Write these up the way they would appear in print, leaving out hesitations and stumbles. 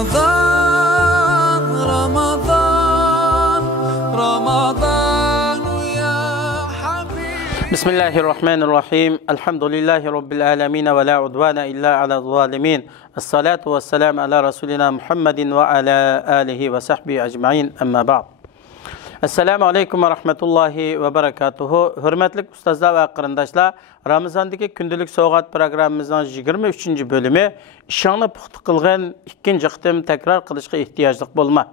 رمضان رمضان رمضان يا حبيبي. بسم الله الرحمن الرحيم. الحمد لله رب العالمين ولا عدوان إلا على الظالمين. الصلاة والسلام على رسولنا محمد وعلى آله وصحبه أجمعين. أما بعد. Assalamu alaikum wa rahmatullahi wa barakatuhu. Hürmetlik ustazlar ve qarindoshlar, Ramazandagi kundalik so'g'at programmamizning 23-bölümü ishonni puxta qilgan ikkinchi qitim takror qilishga ehtiyojli bo'lma.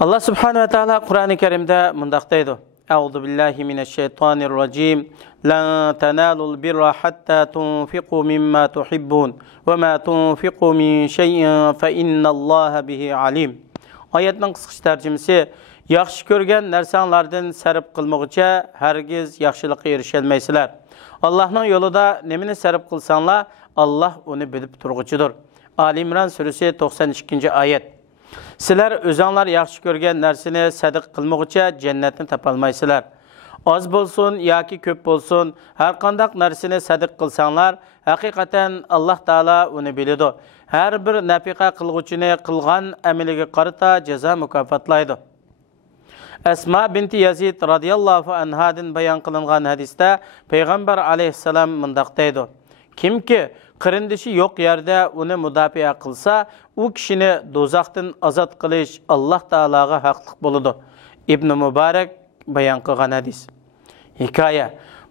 Allah subhanahu wa ta'ala Qur'oni Karimda mundaq deydi: A'udhu billahi mineşşeytanirracim. Lan tanalul birra hatta tunfiqu mimma tuhibbun ve ma tunfiqu min şey'in fe innallaha bihi alim. Ayetning qisqa tarjimasi: yaxshi ko'rgan narsalardan sarf qilmoqcha hargiz yaxshilikka erisholmaysizlar. Allohning yo'lida nimani sarf qilsanglar, Alloh uni bilib turg'uchidir. Ali İmran surasi 92-oyat. Sizlar o'zinglar yaxshi ko'rgan narsani sadiq qilmoqcha jannatni topolmaysizlar. Az bo'lsin yoki ko'p bo'lsin, har qanday narsani sadiq qilsanglar, haqiqatan Alloh taolo uni biladi. Her bir nafiqa qilg'uvchini qilgan amaliga qarata jazo mukofotlaydi. Asma binti Yazid radhiyallohu anhadan bayon qilingan hadisda Payg'ambar alayhissalom mundaq deydi: Kimki qirindishi yo'q yerda uni mudofaa qilsa, u kishini do'zaxdan ozod qilish Alloh taologa haqliq bo'ladi. Ibn Mubarak bayon qilgan hadis. Hikoya: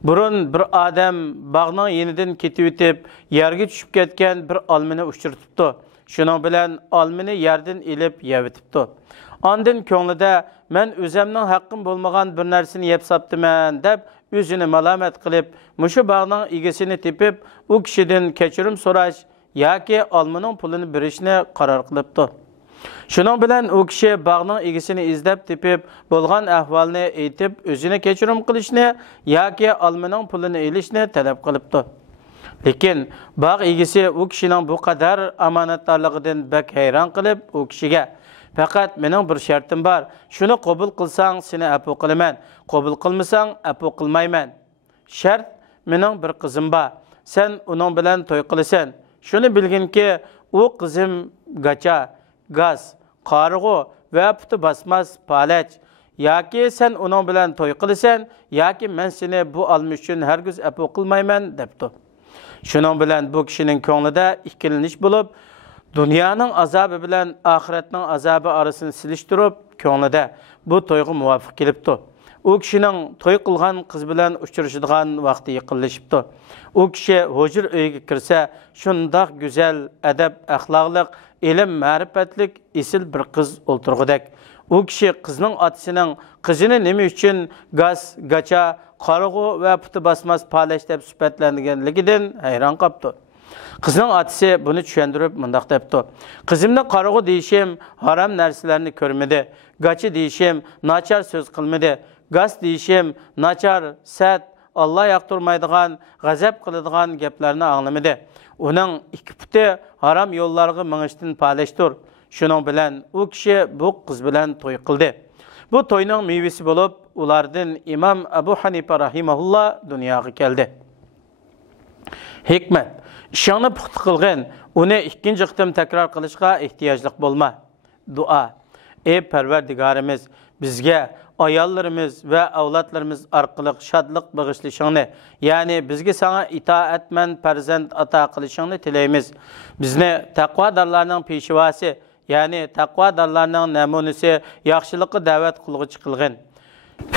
Burun bir adam bağның yenidən ketib ötüb, yerga tushib ketgan bir olmani uchirtibdi. Shuning bilan olmani yerdan ilib yeyibdi. Ondan ko'nglida men o'zimning haqqim bo'lmagan bir narsani yeb saptiman deb o'zini malomat qilib, mushu bağның egasini tepib, u kishidan kechirim so'rash yoki olmaning pulini berishni qaror qilibdi. Şunun bilan u kishi bağның egasini izlab tepib, bo'lgan ahvolni aytib, o'zini kechirim qilishni yoki olmaning pulini olishni talab qilibdi. Lekin bog' egasi u kishining bu qadar omonatdorligidan bak hayron qilib, u kishiga: "Faqat mening bir shartim bor. Shuni qabul qilsang, seni afu qilaman. Qabul qilmasang, afu qilmayman. Shart, mening bir qizim bor. Sen uning bilan to'y qilasan. Shuni bilginki, u qizim gacha, gaz, qarg'u va puti basmas palach. Yoki sen uning bilan to'y qilasan, yoki men seni bu olmish uchun hargiz afu qilmayman" debdi. Shuning bilan bu kishining ko'nglida ikkilanish bo'lib, dunyoning azobi bilan oxiratning azobi orasini silishtirib, ko'nglida bu to'yga muvofiq kelibdi. U kishining to'y qilgan qiz bilan uchrashadigan vaqti yaqinlashibdi. U kishi hujur uyiga kirsa, shundoq go'zal, adab, axloqliq, ilm, ma'rifatlik, esil bir qiz o'ltirgudek. U kishi qizning otasining qizini nima uchun gaz, gacha, qarg'u va puti basmas palash deb sifatlanganligidan hayron qolibdi. Qizning otasi buni tushuntirib mundaq debdi: "Qizimni qarg'u deyishim harom narsalarni ko'rmadi, gachi deyishim nachar so'z qilmadi, gaz deyishim nachar, sat, Alloh yoqtirmaydigan, g'azab qiladigan gaplarni anglamadi. Uning ikki puti harom yo'llarga minishdan palashdir." Shuning bilan u kishi bu qiz bilan to'y qildi. Bu to'yning mevasi bo'lib, ulardan Imom Abu Hanifa rahimahulloh dunyoga keldi. Hikmat: ishonni puxta qilgan, uni ikkinchi qitim takror qilishga ehtiyojli bo'lma. Duo: Ey Parvardigorimiz, bizga ayollarimiz va avlodlarimiz orqali shodlik bag'ishlashingni, ya'ni bizga sana itoatman farzand ato qilishingni tilaymiz. Bizni taqvodorlarning peshvosi, ya'ni taqvodorlarning namunasi, yaxshilikka da'vat qilg'uchi qilgin.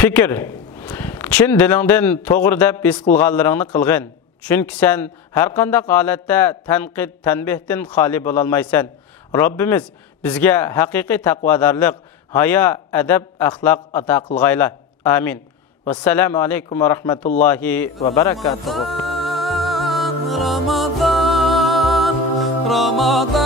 Fikr: chin dilingdan to'g'ri deb his qilganlaringni qilgin. Chunki sen har qanday holatda tanqid, tanbehdan xoli bo'la olmaysan. Robbimiz bizga haqiqiy taqvodorlik, haya, adab, axloq ato qilg'aylar. Amin. Vassalamu alaykum va rahmatullohi va barakatuh. Ramazan Ramazan